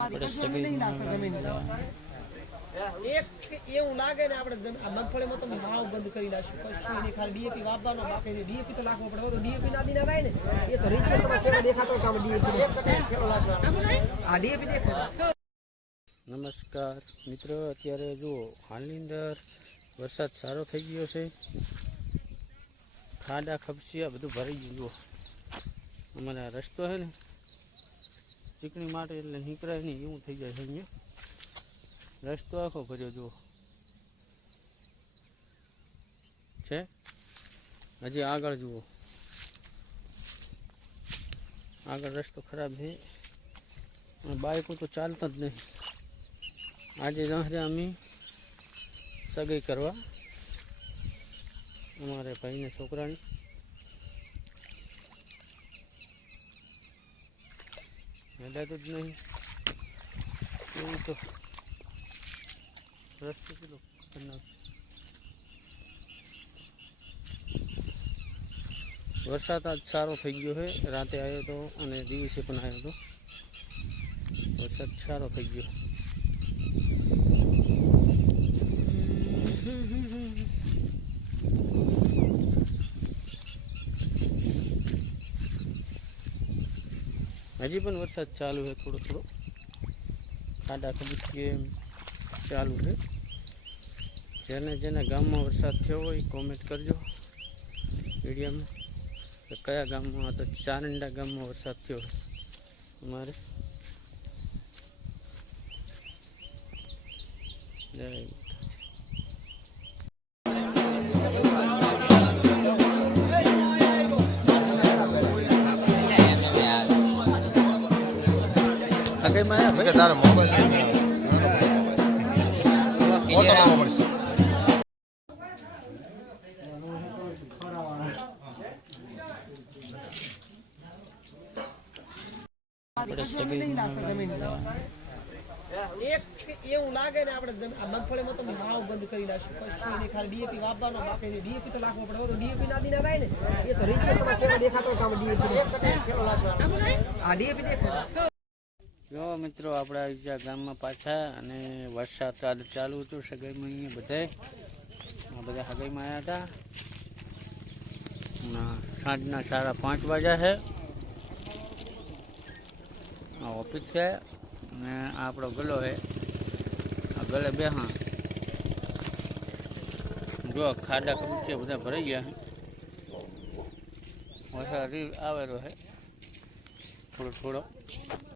આપણે એક એવું લાગે ને આપણે મગફળીમાં તો ભાવ બંધ કરી નાખશું કશું એની ખાલી ડીએપી વાપરવાનો બાકી ડીએપી તો લાખવો પડે તો ડીએપી ના દીના થાય ને એ તો રીચ તમારે કેવો દેખાતો છે આપણે ડીએપી આ ડીએપી દેખો. નમસ્કાર મિત્રો, અત્યારે જુઓ હાલની અંદર વરસાદ સારો થઈ ગયો છે. ખાડા ખબસિયા બધું ભરાઈ ગયું. જુઓ અમારે રસ્તો છે ને ચીકણી માટે એટલે નીકળાય નહીં એવું થઈ જાય છે. અહીંયા રસ્તો આખો ભર્યો જુઓ છે. હજી આગળ જુઓ, આગળ રસ્તો ખરાબ છે. બાઇકો તો ચાલતા જ નહીં. આજે જશે અમે સગાઈ કરવા અમારે ભાઈને છોકરાની. હેડાતું જ નહીં એવું તો રસ્તો કેટલો ખતરનાક. વરસાદ આજ સારો થઈ ગયો છે. રાતે આવ્યો હતો અને દિવસે પણ આવ્યો હતો. વરસાદ સારો થઈ ગયો. હજી પણ વરસાદ ચાલુ છે. થોડો થોડો ખાડા ખબૂચીએ ચાલુ છે. જેને જેને ગામમાં વરસાદ થયો હોય કોમેન્ટ કરજો વિડીયોમાં કે કયા ગામમાં. તો ચારંડા ગામમાં વરસાદ થયો અમારે. જય તારો મોબાઈલ એક એવું લાગે ને આપણે મગફળીમાં તો ભાવ બંધ કરી નાખશું કશું એની ખાલી ડીએપી વાપરવાનો બાકી ડીએપી તો લાખવો પડે તો ડીએપી ના દીના થાય ને એ તો રીચ તમારે કેવો દેખાતો છે આપણે ડીએપી આ ડીએપી દેખો. જો મિત્રો, આપણે આવી ગયા ગામમાં પાછા અને વરસાદ ચાલુ હતું. સગાઈમાં અહીંયા બધા સગાઈમાં આવ્યા હતા. સાંજના 5:30 વાગ્યા છે. આ ઓફિસ છે અને આ આપણો ગલો છે. આ ગલે બેહા જો ખાડા ખબૂચે બધા ભરાઈ ગયા છે. વરસાદ આવેલો છે થોડો થોડો.